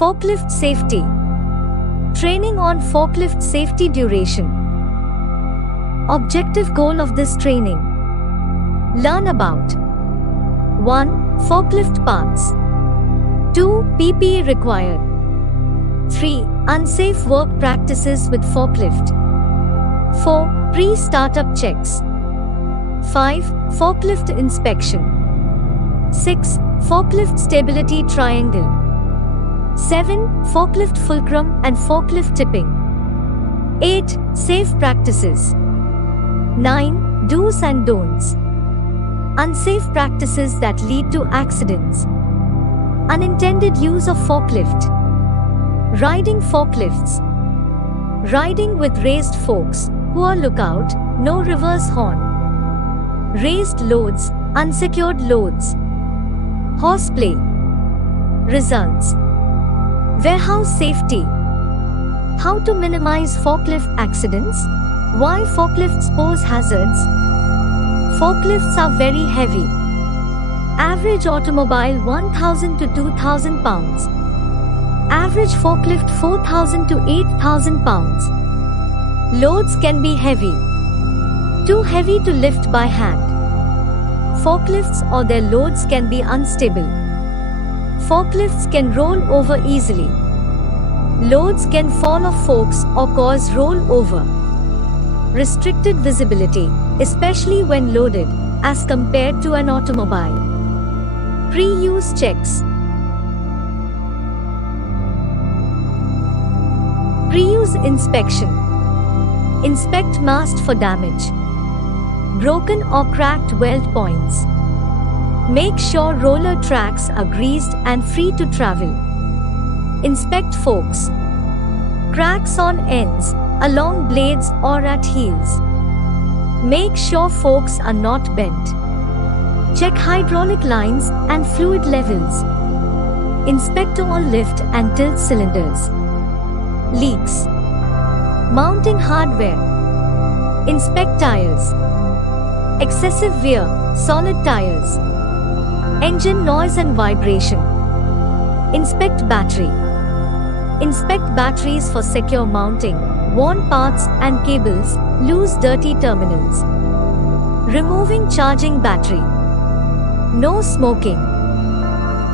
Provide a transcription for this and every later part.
Forklift Safety. Training on forklift safety duration. Objective goal of this training. Learn about 1. Forklift parts. 2. PPE required. 3. Unsafe work practices with forklift. 4. Pre-startup checks. 5. Forklift inspection. 6. Forklift stability triangle. 7. Forklift fulcrum and forklift tipping. 8. Safe practices. 9. Do's and don'ts. Unsafe practices that lead to accidents. Unintended use of forklift. Riding forklifts. Riding with raised forks. Poor lookout, no reverse horn. Raised loads, unsecured loads. Horseplay. Results. Warehouse safety. How to minimize forklift accidents? Why forklifts pose hazards? Forklifts are very heavy. Average automobile 1000 to 2000 pounds. Average forklift 4000 to 8000 pounds. Loads can be heavy. Too heavy to lift by hand. Forklifts or their loads can be unstable. Forklifts can roll over easily. Loads can fall off forks or cause rollover. Restricted visibility, especially when loaded, as compared to an automobile. Pre-use checks. Pre-use inspection. Inspect mast for damage. Broken or cracked weld points. Make sure roller tracks are greased and free to travel. Inspect forks. Cracks on ends, along blades or at heels. Make sure forks are not bent. Check hydraulic lines and fluid levels. Inspect all lift and tilt cylinders. Leaks. Mounting hardware. Inspect tires. Excessive wear, solid tires. Engine noise and vibration. Inspect battery. Inspect batteries for secure mounting, worn parts and cables, loose dirty terminals. Removing charging battery. No smoking.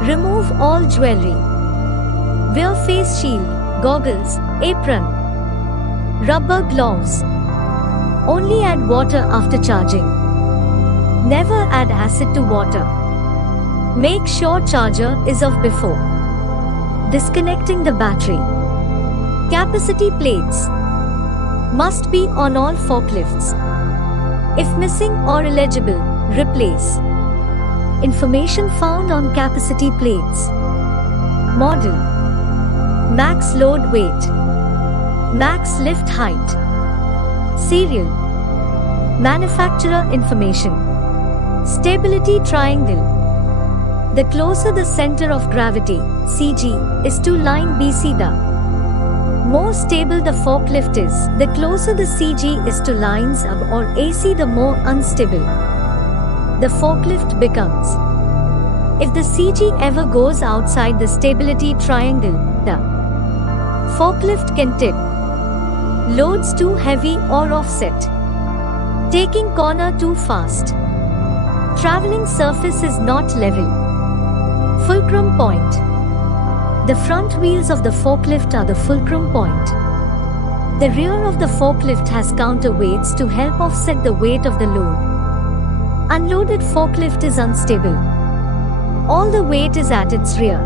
Remove all jewelry. Wear face shield, goggles, apron. Rubber gloves. Only add water after charging. Never add acid to water. Make sure charger is off before disconnecting the battery. Capacity plates must be on all forklifts. If missing or illegible, replace. Information found on capacity plates. Model. Max load weight. Max lift height. Serial. Manufacturer information. Stability triangle. The closer the center of gravity, CG, is to line BC, the more stable the forklift is. The closer the CG is to lines AB or AC, the more unstable the forklift becomes. If the CG ever goes outside the stability triangle, the forklift can tip. Loads too heavy or offset. Taking corner too fast. Traveling surface is not level. Fulcrum point. The front wheels of the forklift are the fulcrum point. The rear of the forklift has counterweights to help offset the weight of the load. Unloaded forklift is unstable. All the weight is at its rear.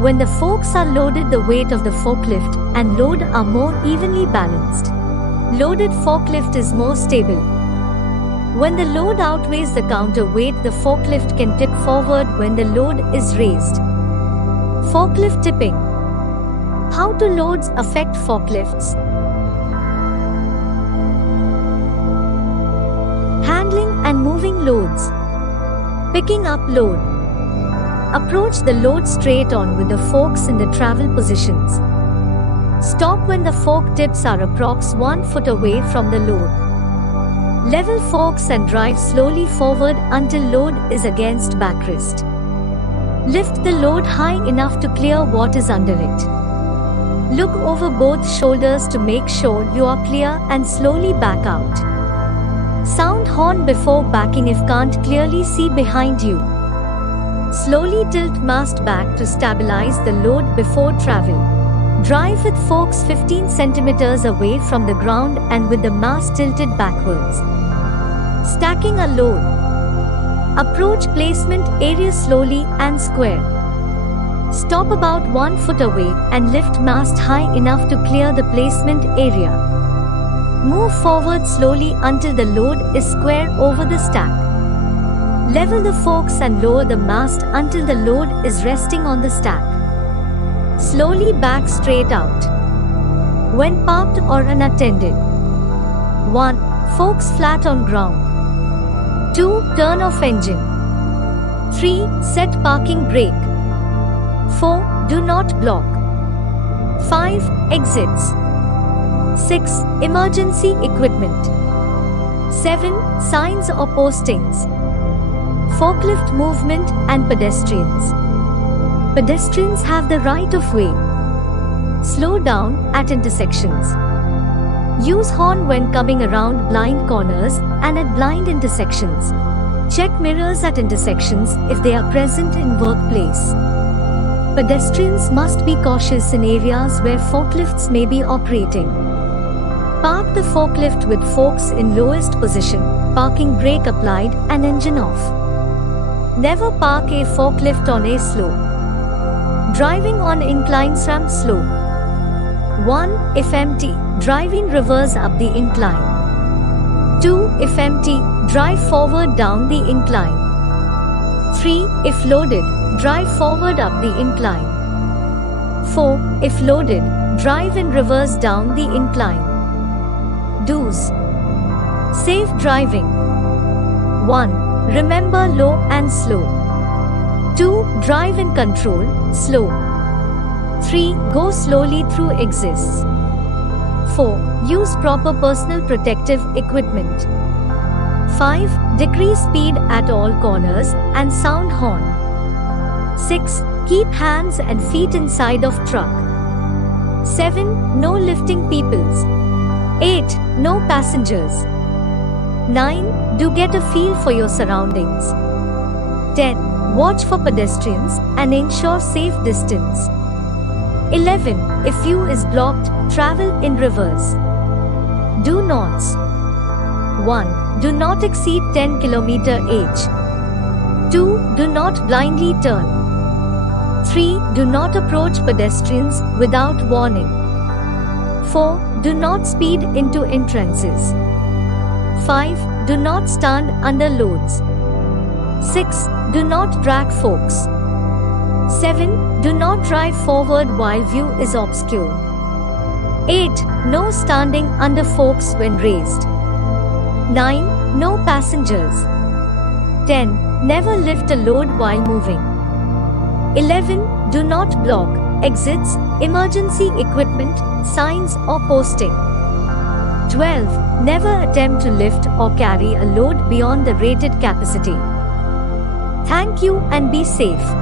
When the forks are loaded, the weight of the forklift and load are more evenly balanced. Loaded forklift is more stable. When the load outweighs the counterweight, the forklift can tip forward when the load is raised. Forklift tipping. How do loads affect forklifts? Handling and moving loads. Picking up load. Approach the load straight on with the forks in the travel positions. Stop when the fork tips are approx 1 foot away from the load. Level forks and drive slowly forward until load is against backrest. Lift the load high enough to clear what is under it. Look over both shoulders to make sure you are clear and slowly back out. Sound horn before backing if can't clearly see behind you. Slowly tilt mast back to stabilize the load before travel. Drive with forks 15 centimeters away from the ground and with the mast tilted backwards. Stacking a load. Approach placement area slowly and square. Stop about 1 foot away and lift mast high enough to clear the placement area. Move forward slowly until the load is square over the stack. Level the forks and lower the mast until the load is resting on the stack. Slowly back straight out. When parked or unattended. 1. Forks flat on ground. 2. Turn off engine. 3. Set parking brake. 4. Do not block. 5. Exits. 6. Emergency equipment. 7. Signs or postings. Forklift movement and pedestrians. Pedestrians have the right of way. Slow down at intersections. Use horn when coming around blind corners and at blind intersections. Check mirrors at intersections if they are present in workplace. Pedestrians must be cautious in areas where forklifts may be operating. Park the forklift with forks in lowest position, parking brake applied and engine off. Never park a forklift on a slope. Driving on inclines ramp slope. 1. If empty, drive in reverse up the incline. 2. If empty, drive forward down the incline. 3. If loaded, drive forward up the incline. 4. If loaded, drive in reverse down the incline. Do's. Safe driving. 1. Remember low and slow. 2. Drive in control, slow. 3. Go slowly through exits. 4. Use proper personal protective equipment. 5. Decrease speed at all corners and sound horn. 6. Keep hands and feet inside of truck. 7. No lifting peoples. 8. No passengers. 9. Do get a feel for your surroundings. 10. Watch for pedestrians and ensure safe distance. 11. If view is blocked, travel in reverse. Do nots. 1. Do not exceed 10 km/h. 2. Do not blindly turn. 3. Do not approach pedestrians without warning. 4. Do not speed into entrances. 5. Do not stand under loads. 6. Do not drag forks. 7. Do not drive forward while view is obscure. 8. No standing under forks when raised. 9. No passengers. 10. Never lift a load while moving. 11. Do not block exits, emergency equipment, signs or posting. 12. Never attempt to lift or carry a load beyond the rated capacity. Thank you and be safe.